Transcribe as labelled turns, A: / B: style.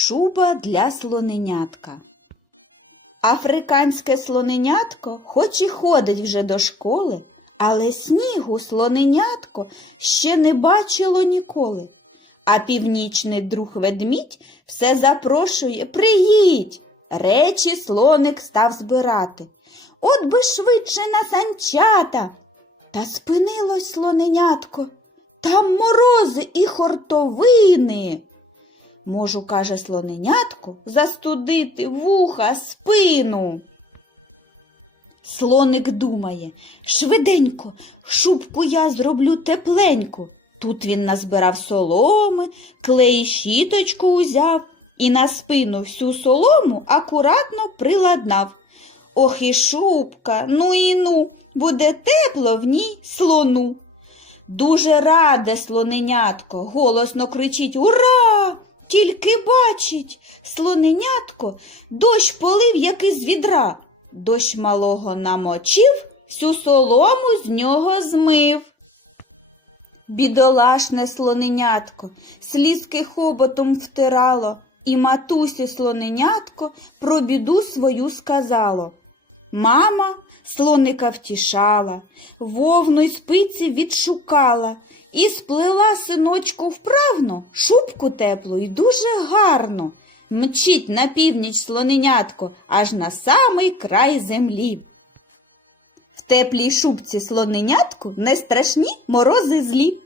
A: Шуба для слоненятка. Африканське слоненятко хоч і ходить вже до школи, але снігу слоненятко ще не бачило ніколи. А північний друг ведмідь все запрошує Приїдь. Речі слоник став збирати. От би швидше на санчата. Та спинилось слоненятко. Там морози і хортовини. Можу, каже слоненятко, застудити вуха, спину. Слоник думає, швиденько, шубку я зроблю тепленьку. Тут він назбирав соломи, клей щіточку узяв і на спину всю солому акуратно приладнав. Ох і шубка, ну і ну, буде тепло в ній слону. Дуже раде слоненятко, голосно кричить Ура! Тільки бачить, слоненятко дощ полив, як із відра. Дощ малого намочив, всю солому з нього змив. Бідолашне слоненятко, слізки хоботом втирало, і матусі слоненятко про біду свою сказало. Мама слоника втішала, вовну й спиці відшукала і сплела синочку вправно, шубку теплу й дуже гарно. Мчить на північ слоненятко аж на самий край землі. В теплій шубці слоненятку не страшні морози злі.